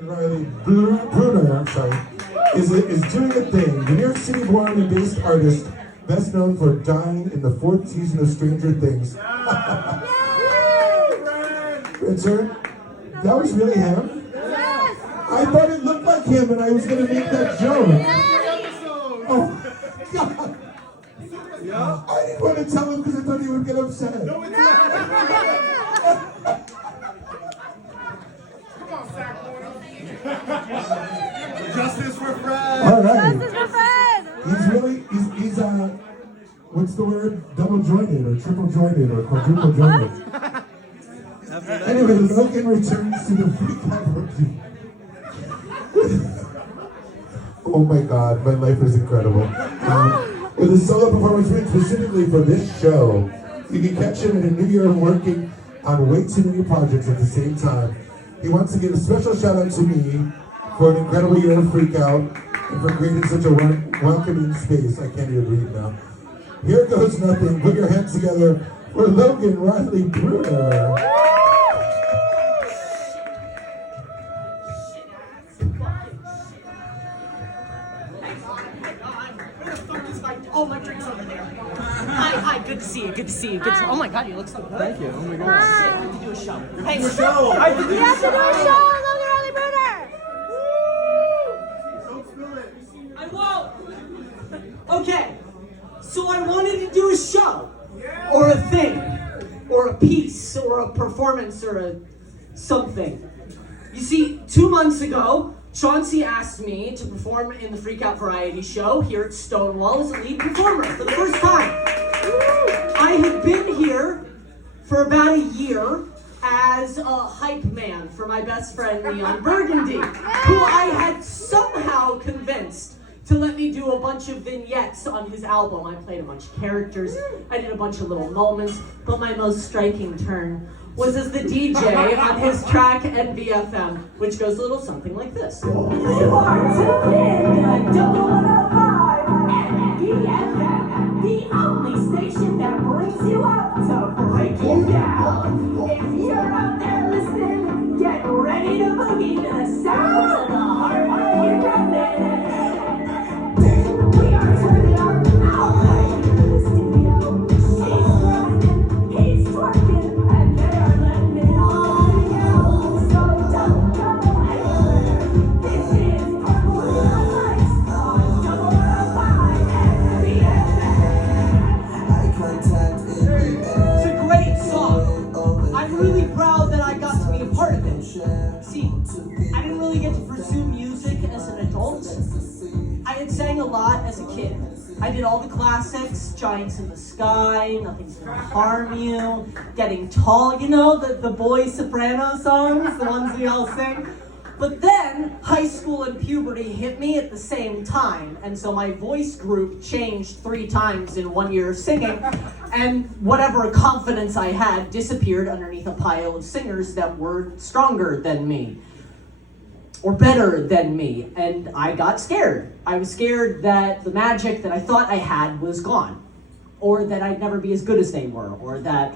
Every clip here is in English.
Logan Riley Bruner, is doing a thing. The New York City born and based artist, best known for dying in the 4th season of Stranger Things. Richard, that was really him? Yes! I thought it looked like him and I was going to make that joke. Oh, God. Yeah. I didn't want to tell him because I thought he would get upset. No, it's not. Come on, Sackboy. Justice for Fred. All right. Justice for Fred! He's what's the word? Double jointed or triple jointed or quadruple jointed. Anyway, Logan returns to the freak out routine. Oh my God, my life is incredible. With a solo performance written specifically for this show, you can catch him in a new year working on way too many projects at the same time. He wants to give a special shout out to me for an incredible year of Freak Out and for creating such a welcoming space. I can't even read now. Here goes nothing. Put your hands together for Logan Riley Bruner. Oh, my drink's over there. Hi, good to see you, good to see you. Oh my God, you look so good. Thank you. Oh my God. I have to do a show. Hey, show. We have to do a show on Logan Riley Bruner! Don't spill it. I won't. Okay, so I wanted to do a show, or a thing, or a piece, or a performance, or a something. You see, 2 months ago, Chauncey asked me to perform in the Freak Out variety show here at Stonewall as a lead performer for the first time. I had been here for about a year as a hype man for my best friend Leon Burgundy, who I had somehow convinced to let me do a bunch of vignettes on his album. I played a bunch of characters, I did a bunch of little moments, but my most striking turn was as the DJ on his track NBFM, which goes a little something like this. You are tuned in, I don't wanna vibe. NBFM, the only station that brings you up to break you down. If you're out there listening, get ready to boogie to the sounds of the heart of your drumming. We are turning our outline in the studio. She's rocking, he's twerking, and they're letting it all go. So don't go anywhere. This is Purple Lights on 005 NBFM. It's a great song. I'm really proud that I got to be a part of it. See, I didn't really get to pursue music as an adult. I had sang a lot as a kid. I did all the classics, Giants in the Sky, Nothing's Gonna Harm You, Getting Tall, you know, the boy soprano songs, the ones we all sing. But then, high school and puberty hit me at the same time, and so my voice group changed 3 times in 1 year of singing, and whatever confidence I had disappeared underneath a pile of singers that were stronger than me, or better than me, and I got scared. I was scared that the magic that I thought I had was gone, or that I'd never be as good as they were, or that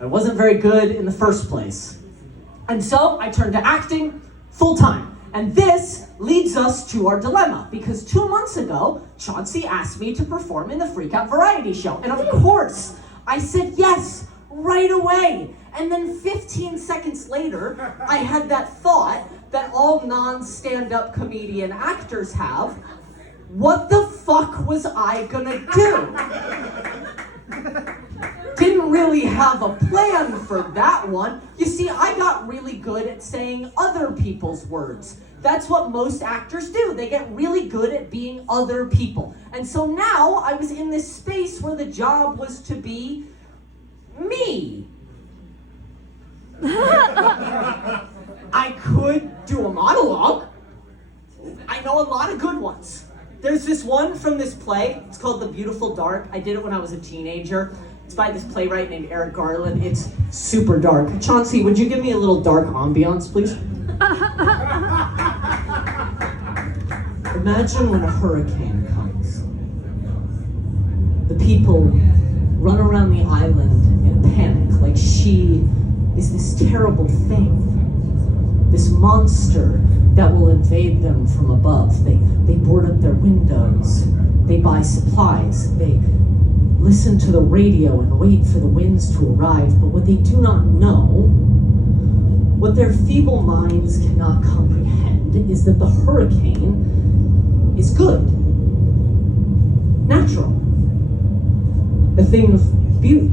I wasn't very good in the first place. And so I turned to acting full time. And this leads us to our dilemma, because 2 months ago, Chauncey asked me to perform in the Freak Out variety show. And of course, I said yes, right away. And then 15 seconds later, I had that thought that all non-stand-up comedian actors have. What the fuck was I gonna do? Didn't really have a plan for that one. You see, I got really good at saying other people's words. That's what most actors do. They get really good at being other people. And so now I was in this space where the job was to be me. I could do a monologue. I know a lot of good ones. There's this one from this play. It's called The Beautiful Dark. I did it when I was a teenager. It's by this playwright named Eric Garland. It's super dark. Chauncey, would you give me a little dark ambiance, please? Imagine when a hurricane comes. The people run around the island in panic, like she is this terrible thing, this monster that will invade them from above. They board up their windows. They buy supplies. They listen to the radio and wait for the winds to arrive. But what they do not know, what their feeble minds cannot comprehend, is that the hurricane is good, natural, a thing of beauty.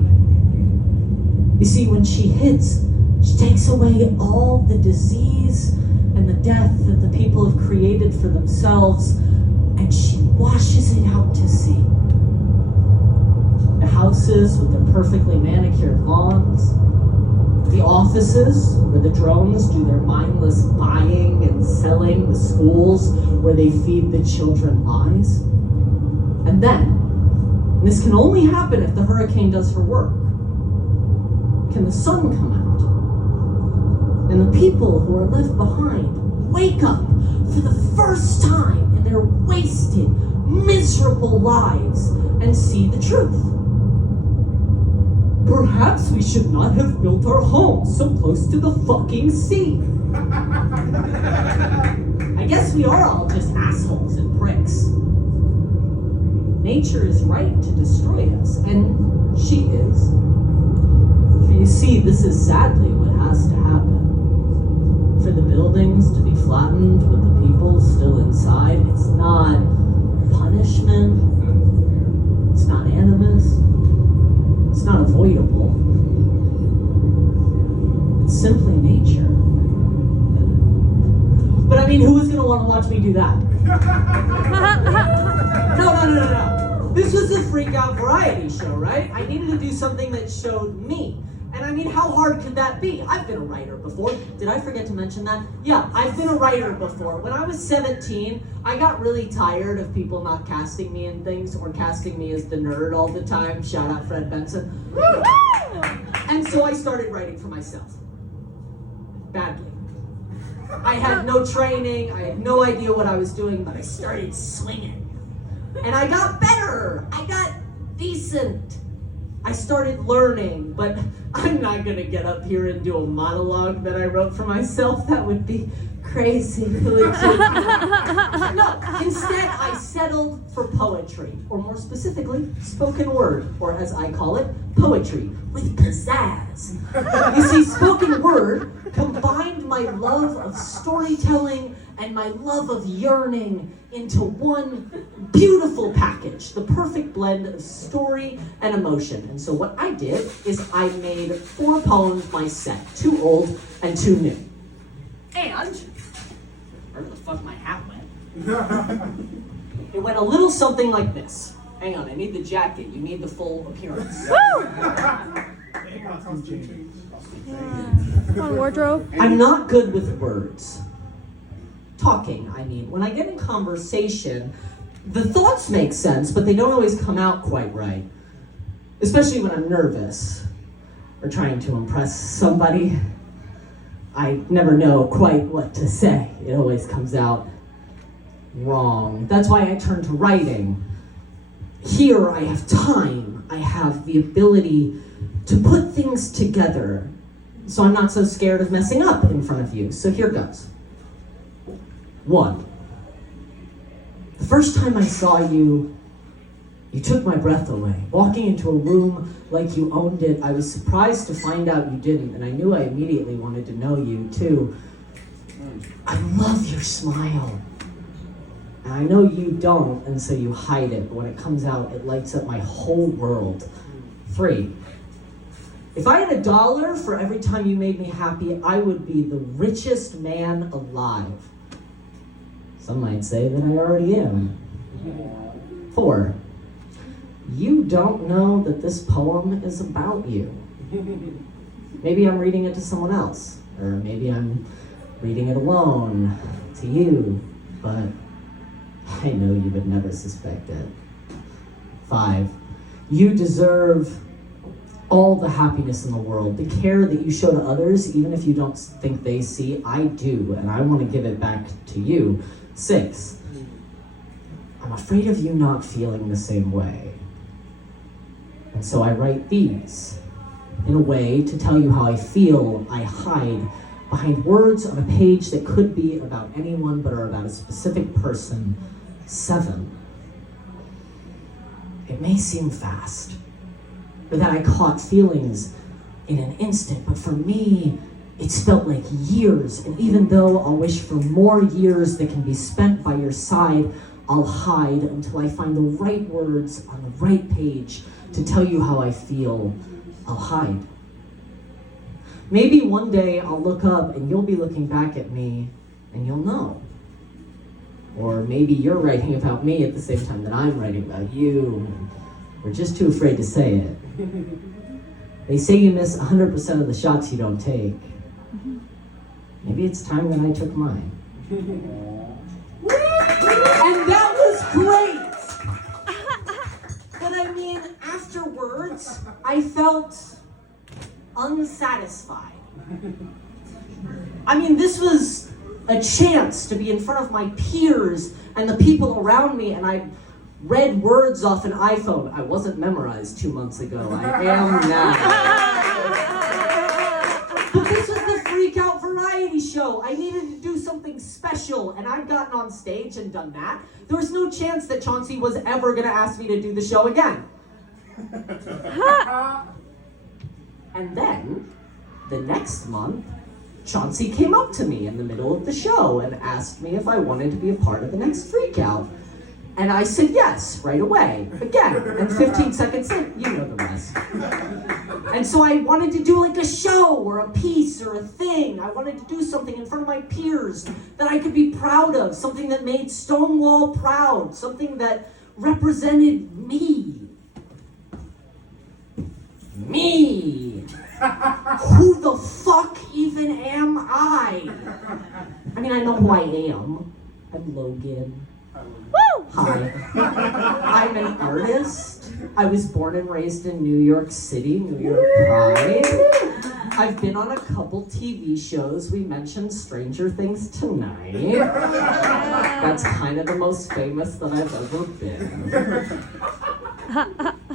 You see, when she hits, she takes away all the disease and the death that the people have created for themselves, and she washes it out to sea. The houses with their perfectly manicured lawns, the offices where the drones do their mindless buying and selling, the schools where they feed the children lies. And then, and this can only happen if the hurricane does her work, can the sun come out. And the people who are left behind wake up for the first time in their wasted, miserable lives and see the truth. Perhaps we should not have built our home so close to the fucking sea. I guess we are all just assholes and pricks. Nature is right to destroy us, and she is. For you see, this is sadly what has to happen. For the buildings to be flattened with the people still inside, it's not punishment, it's not animus, it's not avoidable. It's simply nature. But I mean, who is going to want to watch me do that? No. This was a freak out variety show, right? I needed to do something that showed me. And I mean, how hard could that be? I've been a writer before. Did I forget to mention that? Yeah, I've been a writer before. When I was 17, I got really tired of people not casting me in things or casting me as the nerd all the time. Shout out Fred Benson. And so I started writing for myself. Badly. I had no training, I had no idea what I was doing, but I started swinging. And I got better, I got decent. I started learning, but I'm not gonna get up here and do a monologue that I wrote for myself. That would be crazy. Legit. No, instead I settled for poetry, or more specifically, spoken word, or as I call it, poetry with pizzazz. You see, spoken word combined my love of storytelling and my love of yearning into one beautiful package, the perfect blend of story and emotion. And so what I did is I made 4 poems my set, 2 old and 2 new. And, where the fuck my hat went? It went a little something like this. Hang on, I need the jacket, you need the full appearance. Come on, wardrobe. I'm not good with words. Talking, I mean. When I get in conversation, the thoughts make sense, but they don't always come out quite right. Especially when I'm nervous or trying to impress somebody. I never know quite what to say. It always comes out wrong. That's why I turn to writing. Here I have time. I have the ability to put things together. So I'm not so scared of messing up in front of you. So here goes. 1. The first time I saw you, you took my breath away. Walking into a room like you owned it, I was surprised to find out you didn't, and I knew I immediately wanted to know you too. I love your smile. And I know you don't, and so you hide it, but when it comes out, it lights up my whole world. 3. If I had $1 for every time you made me happy, I would be the richest man alive. Some might say that I already am. 4. You don't know that this poem is about you. Maybe I'm reading it to someone else, or maybe I'm reading it alone to you, but I know you would never suspect it. 5. You deserve all the happiness in the world, the care that you show to others, even if you don't think they see. I do, and I want to give it back to you. 6. I'm afraid of you not feeling the same way. And so I write these in a way to tell you how I feel. I hide behind words on a page that could be about anyone but are about a specific person. 7. It may seem fast, or that I caught feelings in an instant, but for me, it's felt like years. And even though I'll wish for more years that can be spent by your side, I'll hide until I find the right words on the right page to tell you how I feel. I'll hide. Maybe one day I'll look up and you'll be looking back at me and you'll know. Or maybe you're writing about me at the same time that I'm writing about you. We're just too afraid to say it. They say you miss 100% of the shots you don't take. Maybe it's time that I took mine. And that was great! But I mean, afterwards, I felt unsatisfied. I mean, this was a chance to be in front of my peers and the people around me, and I read words off an iPhone. I wasn't memorized 2 months ago. I am now. But this was the Freak Out variety show. I needed to do something special, and I've gotten on stage and done that. There was no chance that Chauncey was ever going to ask me to do the show again. And then, the next month, Chauncey came up to me in the middle of the show and asked me if I wanted to be a part of the next Freak Out. And I said yes, right away, again. And 15 seconds in, you know the rest. And so I wanted to do like a show or a piece or a thing. I wanted to do something in front of my peers that I could be proud of, something that made Stonewall proud, something that represented me. Me! Who the fuck even am I? I mean, I know who I am. I'm Logan. Woo! Hi. I'm an artist. I was born and raised in New York City, New York Pride. I've been on a couple TV shows. We mentioned Stranger Things tonight. That's kind of the most famous that I've ever been.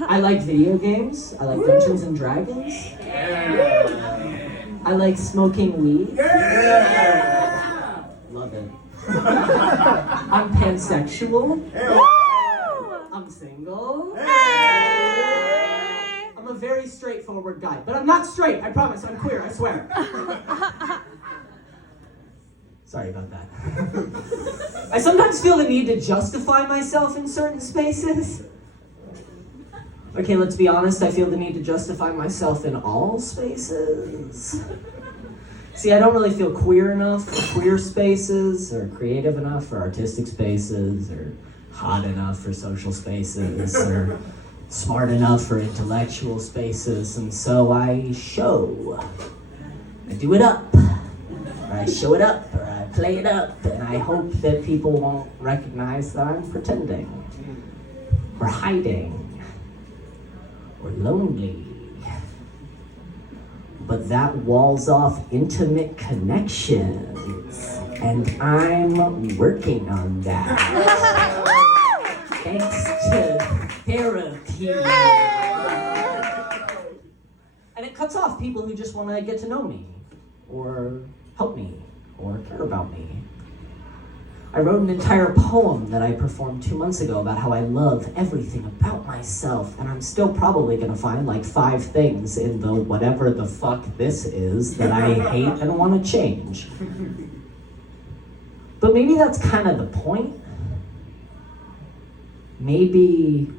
I like video games. I like Dungeons and Dragons. I like smoking weed. Love it. I'm pansexual. I'm single. I'm a very straightforward guy. But I'm not straight, I promise. I'm queer, I swear. Sorry about that. I sometimes feel the need to justify myself in certain spaces. Okay, let's be honest, I feel the need to justify myself in all spaces. See, I don't really feel queer enough for queer spaces, or creative enough for artistic spaces, or hot enough for social spaces, or smart enough for intellectual spaces, and so I show. I do it up, or I show it up, or I play it up, and I hope that people won't recognize that I'm pretending, or hiding, or lonely. But that walls off intimate connections, and I'm working on that. Thanks to therapy. And it cuts off people who just want to get to know me, or help me, or care about me. I wrote an entire poem that I performed 2 months ago about how I love everything about myself, and I'm still probably gonna find like 5 things in the whatever the fuck this is that I hate and want to change. But maybe that's kind of the point. Maybe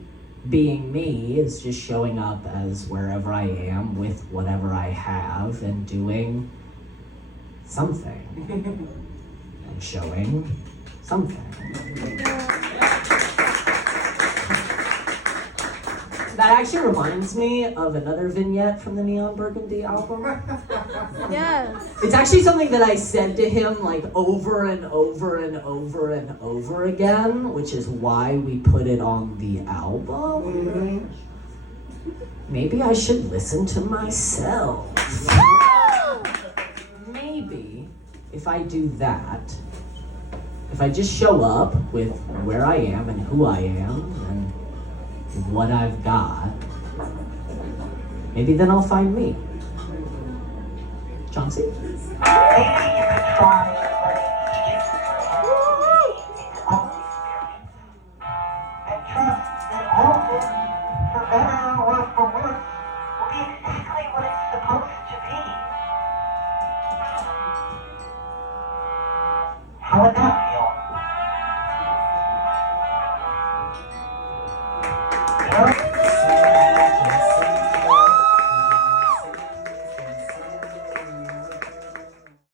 being me is just showing up as wherever I am with whatever I have and doing something and showing something. That actually reminds me of another vignette from the Neon Burgundy album. Yes. It's actually something that I said to him like over and over and over and over again, which is why we put it on the album. Maybe I should listen to myself. Maybe if I do that, if I just show up with where I am and who I am and what I've got, maybe then I'll find me. Chauncey? Maybe you could try letting each experience its own experience. And trust that all of it, for better or for worse, will be exactly what it's supposed to be. How would that feel? You know?